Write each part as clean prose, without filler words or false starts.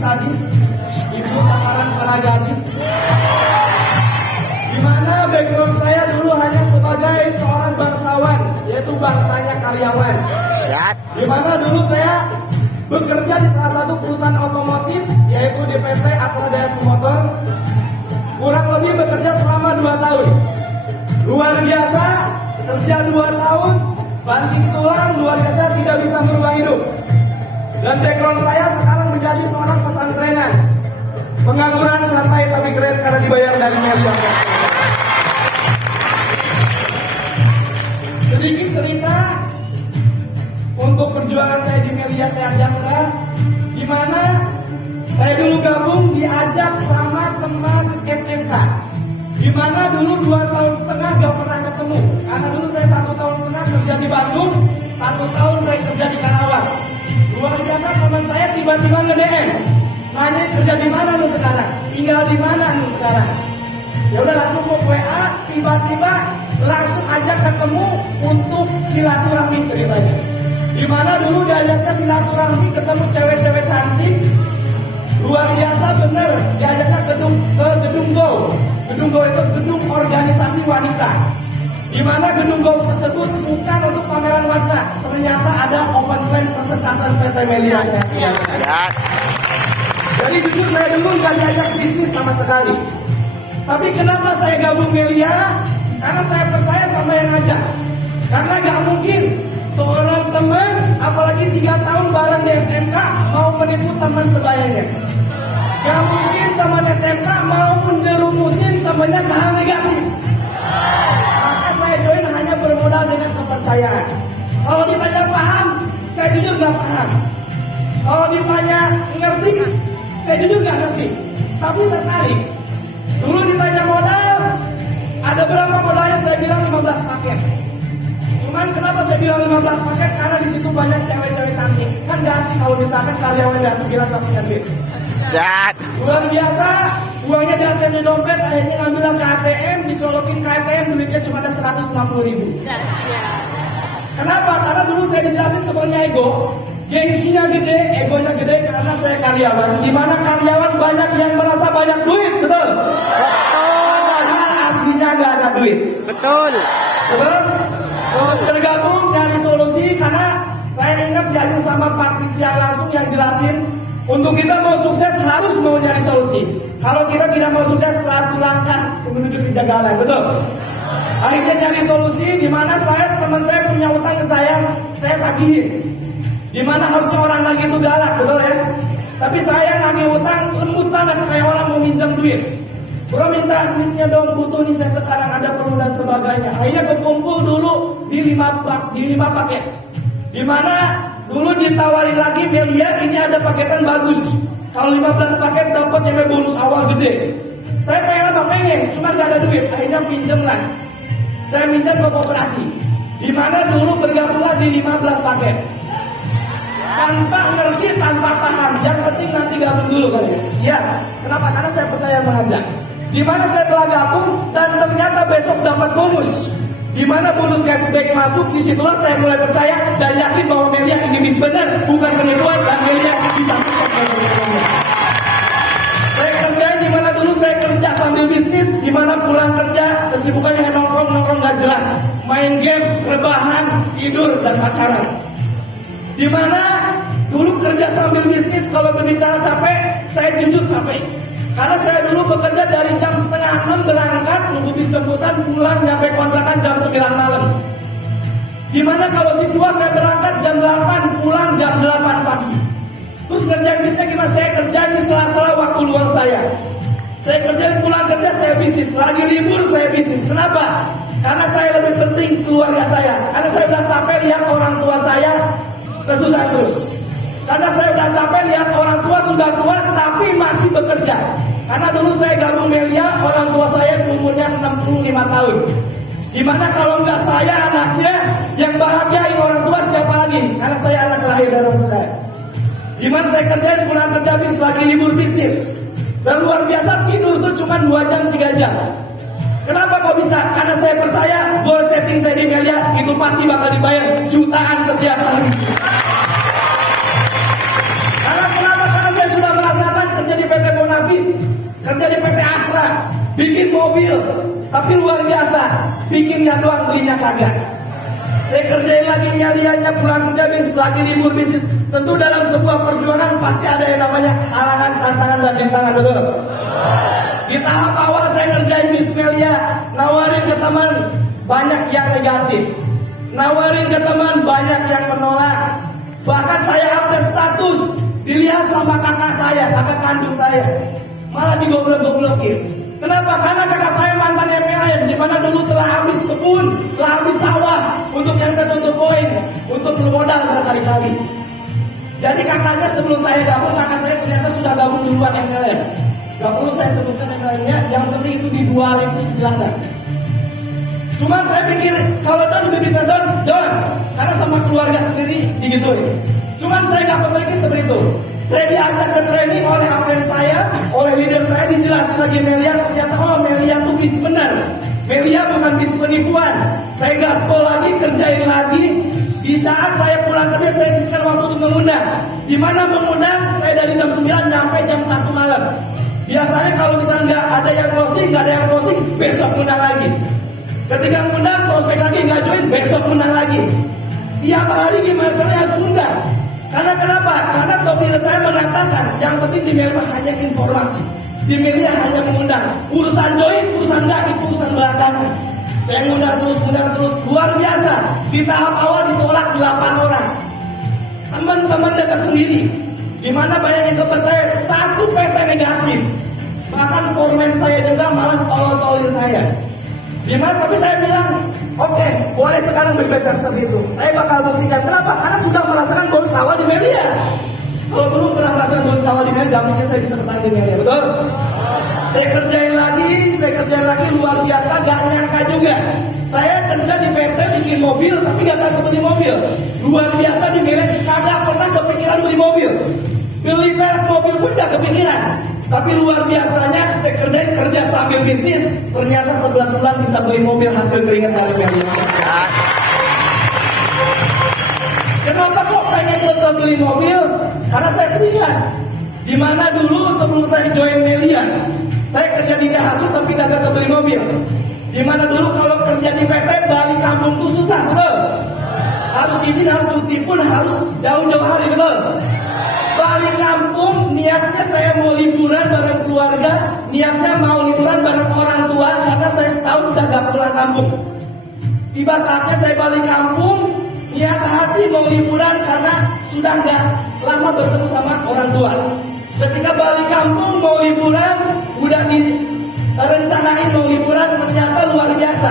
sadis, ibu samaran para gadis. Dimana background saya dulu hanya sebagai seorang bangsawan, yaitu bangsanya karyawan. Dimana dulu saya bekerja di salah satu perusahaan otomotif, yaitu di PT Astra DS Motor. Kurang lebih bekerja selama 2 tahun. Luar biasa, kerja 2 tahun, banting tulang, luar biasa, tidak bisa merubah hidup. Dan background saya sekarang menjadi seorang pesantrenan. Pengangguran santai tapi keren karena dibayar dari Melia. Sedikit cerita untuk perjuangan saya di Melia Sehat Jangka, di mana saya dulu gabung diajak sama teman SMK, di mana dulu 2 tahun setengah gak pernah ketemu, karena dulu saya 1 tahun setengah kerja di Bandung, 1 tahun saya kerja di Karawang. Luar biasa, teman saya tiba-tiba nge-DM, nanya kerja di mana lu sekarang, tinggal di mana lu sekarang. Ya udah langsung ke WA, tiba-tiba langsung ajak ketemu untuk silaturahmi ceritanya. Di mana dulu diajaknya silaturahmi ketemu cewek-cewek cantik. Luar biasa bener, diajaknya ke Gedung Go. Gedung Go itu gedung organisasi wanita. Di mana Gedung Go tersebut bukan untuk pameran wanita, ternyata ada open plan persentasan PT Melia. Jadi jujur saya dulu nggak diajak bisnis sama sekali. Tapi kenapa saya gabung Melia? Karena saya percaya sama yang ngajak. Karena nggak mungkin seorang teman, apalagi 3 tahun bareng di SMK, mau menipu teman sebayanya. Gak mungkin teman SMK mau jerumusin temannya ke hal negatif. Maka saya join hanya bermodal dengan kepercayaan. Kalau ditanya paham, saya jujur gak paham. Kalau ditanya ngerti, saya jujur gak ngerti. Tapi tertarik. Dulu ditanya modal, ada berapa modalnya, saya bilang 15 paket. Cuman kenapa saya bilang 15 paket? Karena di situ banyak cewek-cewek cantik. Kan gak asik kalau misalkan karyawan gak bilang gak punya duit. Luar biasa, uangnya di ATM di dompet, akhirnya ngambil ke ATM, dicolokin ke ATM, duitnya cuma ada 150.000. Kenapa? Karena dulu saya dijelasin sebenarnya ego. Gengsinya gede, egonya gede karena saya karyawan. Dimana karyawan banyak yang merasa banyak duit, betul? Padahal aslinya gak ada duit. Betul. Tergabung dari solusi karena saya ingat diajak sama Pak Christian langsung yang jelasin, untuk kita mau sukses harus mau nyari solusi. Kalau kita tidak mau sukses, 1 langkah menuju kegagalan, betul? Akhirnya nyari solusi, di mana teman saya punya utang ke saya tagihin. Di mana harusnya orang lagi itu galak, betul ya? Tapi saya nagih utang lembut banget kayak orang mau minjam duit. Bro minta duitnya dong, butuh nih saya sekarang, ada perlu dan sebagainya. Akhirnya berkumpul dulu di 5 paket. Di mana dulu ditawarin lagi Melia ini ada paketan bagus. Kalau 15 paket dapat yang bonus awal gede. Saya pengen, cuma gak ada duit. Akhirnya pinjam lah. Saya minjam ke koperasi. Di mana dulu bergabunglah di 15 paket. Tanpa ngerti, tanpa paham. Yang penting nanti gabung dulu kalian. Siap. Kenapa? Karena saya percaya mengajak. Di mana saya telah gabung dan ternyata besok dapat bonus. Di mana bonus cashback masuk, disitulah saya mulai percaya dan yakin bahwa Melia ini bis benar, bukan penipuan, dan Melia ini bisa sukses. Saya kerja di mana dulu saya kerja sambil bisnis, di mana pulang kerja kesibukannya nongkrong nggak jelas, main game, rebahan, tidur dan pacaran. Di mana dulu kerja sambil bisnis, kalau berbicara capek, saya jujur capek. Karena saya dulu bekerja dari jam 5:30 berangkat, nunggu bis jemputan, pulang nyampe kontrakan jam 9 malam. Dimana kalau shift 2 saya berangkat jam 8, pulang jam 8 pagi. Terus kerjaan bisnisnya gimana? Saya kerja di sela-sela waktu luang saya. Saya kerjain pulang kerja, saya bisnis. Lagi libur, saya bisnis. Kenapa? Karena saya lebih penting keluarga saya. Karena saya udah capek lihat orang tua saya kesusahan terus. Karena saya udah capek lihat orang tua sudah tua tapi masih bekerja. Karena dulu saya gabung Melia, orang tua saya umurnya 65 tahun. Dimana kalau nggak saya anaknya, yang bahagiain orang tua siapa lagi? Karena saya anak terakhir dari orang tua saya. Dimana saya kerjain pulang kerja bis lagi libur bisnis. Dan luar biasa tidur tuh cuma 2 jam 3 jam. Kenapa kok bisa? Karena saya percaya goal setting saya di Melia itu pasti bakal dibayar jutaan setiap hari. Karena kenapa? Karena saya sudah merasakan mobil, tapi luar biasa, bikinnya doang, belinya kagak. Saya kerjain lagi nyaliannya, pulang kerja bisnis lagi, libur bisnis. Tentu dalam sebuah perjuangan pasti ada yang namanya halangan, tantangan, dan rintangan, betul? Di tahap awal saya ngerjain Bismelia, nawarin ke teman, banyak yang negatif. Nawarin ke teman, banyak yang menolak. Bahkan saya update status, dilihat sama kakak saya, kakak kandung saya, malah digoblok-goblokin. Kenapa? Karena kakak saya mantan MLM, di mana dulu telah habis kebun, telah habis sawah untuk yang tertutup poin, untuk modal berkali-kali. Jadi kakaknya sebelum saya gabung, kakak saya ternyata sudah gabung duluan MLM. Gak perlu saya sebutkan MLM-nya, yang penting itu di 2009. Cuman saya pikir kalau Don dibikin Don, karena sama keluarga sendiri digituin. Cuman saya gak memiliki seperti itu. Saya diangkat ke training oleh absen saya, oleh leader saya, dijelasin lagi Melia, ternyata Melia tuh bis benar. Melia bukan bis penipuan. Saya gaspol lagi, kerjain lagi. Di saat saya pulang kerja, saya sisihkan waktu untuk mengundang. Di mana mengundang, saya dari jam 9 sampai jam 1 malam. Biasanya kalau misalnya nggak ada yang closing, besok undang lagi. Ketika mengundang, prospek lagi nggak join, besok undang lagi. Tiap hari gimana caranya harus undang. Karena kenapa? Karena topik saya mengatakan yang penting di Melia hanya informasi. Di Melia hanya mengundang. Urusan join, urusan enggak, itu urusan belakangan. Saya ngundang terus, luar biasa. Di tahap awal ditolak 8 orang. Teman-teman dekat sendiri. Di mana banyak yang percaya, satu PT negatif. Bahkan komen saya juga malah tolol-tolin saya. Gimana? Tapi saya bilang, oke, boleh sekarang berbicara seperti itu. Saya bakal buktikan. Kenapa? Karena sudah merasakan bonus awal di Melia. Kalau belum pernah merasakan bonus awal di Melia, gak mungkin saya bisa bertahan di Melia, betul? Saya kerjain lagi, luar biasa, gak nyangka juga. Saya kerja di PT bikin mobil, tapi gak tahu beli mobil. Luar biasa di Melia, kagak pernah kepikiran beli mobil. Beli merek mobil pun gak kepikiran. Tapi luar biasanya saya kerja sambil bisnis, ternyata 11 bulan bisa beli mobil hasil keringat dari Melia. Kenapa kok pengen tetap beli mobil? Karena saya teringat, di mana dulu sebelum saya join Melia, saya kerja di Daihatsu tapi kagak kebeli mobil. Di mana dulu kalau kerja di PT balik kampung tuh susah, betul? Harus izin, harus cuti pun harus jauh-jauh hari, betul? Balik kampung, niatnya saya mau liburan bareng keluarga, niatnya mau liburan bareng orang tua, karena saya setahun udah gak pulang kampung. Tiba saatnya saya balik kampung, niat hati mau liburan karena sudah gak lama bertemu sama orang tua. Ketika balik kampung mau liburan, udah direncanain mau liburan, ternyata luar biasa.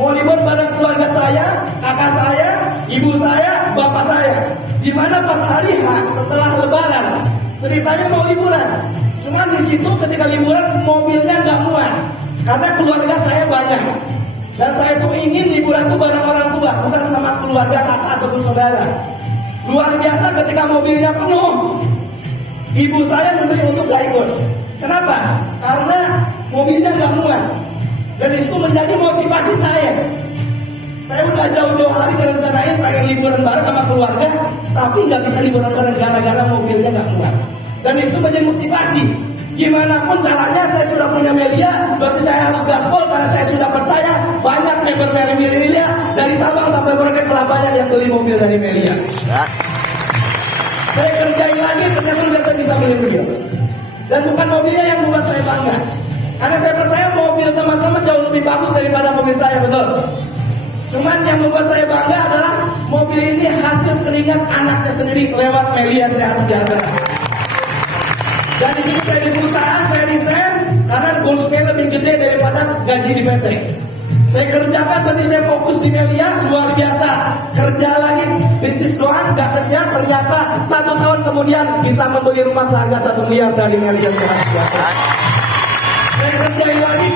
Mau libur bareng keluarga saya, kakak saya, ibu saya, bapak saya. Di mana pas hari H setelah Lebaran, ceritanya mau liburan. Cuman di situ ketika liburan mobilnya nggak muat, karena keluarga saya banyak. Dan saya tuh ingin liburan tuh bareng orang tua, bukan sama keluarga kakak ataupun saudara. Luar biasa ketika mobilnya penuh, ibu saya memilih untuk gak ikut. Kenapa? Karena mobilnya nggak muat. Dan itu menjadi motivasi saya. Saya udah jauh-jauh hari merencanain pengen liburan bareng sama keluarga, tapi nggak bisa liburan bareng gara-gara mobilnya nggak muat. Dan itu menjadi motivasi. Gimana pun caranya saya sudah punya Melia, berarti saya harus gaspol karena saya sudah percaya banyak member Melia dari Sabang sampai Merauke telah banyak yang beli mobil dari Melia. Saya kerjain lagi, ternyata udah saya bisa beli mobil. Dan bukan mobilnya yang membuat saya bangga. Karena saya percaya mobil teman-teman jauh lebih bagus daripada mobil saya, betul? Cuman yang membuat saya bangga adalah mobil ini hasil keringat anaknya sendiri lewat Melia Sehat Sejahtera. Dan di sini saya di perusahaan, saya resign karena bonusnya lebih gede daripada gaji di PT. Saya kerjakan, berarti saya fokus di Melia, luar biasa. Kerja lagi, bisnis doang, gak kerja, ternyata 1 tahun kemudian bisa membeli rumah seharga 1 miliar dari Melia Sehat Sejahtera. Saya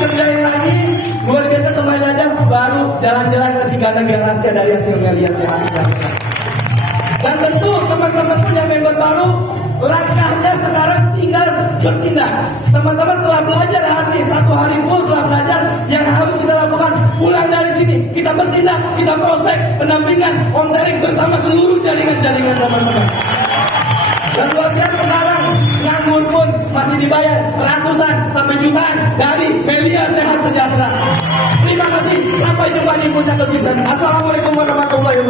kerjain lagi, luar biasa kemarin aja baru jalan-jalan ke 3 negara Asia dari hasil Melia Sehat Sejahtera. Dan tentu teman-teman punya member baru, langkahnya sekarang tinggal bertindak. Teman-teman telah belajar hari 1 hari full telah belajar yang harus kita lakukan. Pulang dari sini, kita bertindak, kita prospek, pendampingan, on-sharing bersama seluruh jaringan-jaringan teman-teman. Dan luar biasa sekarang nganggur pun masih dibayar ratusan sampai jutaan dari Melia sejahtera. Terima kasih, sampai jumpa di puncak kesuksesan. Assalamualaikum warahmatullahi wabarakatuh.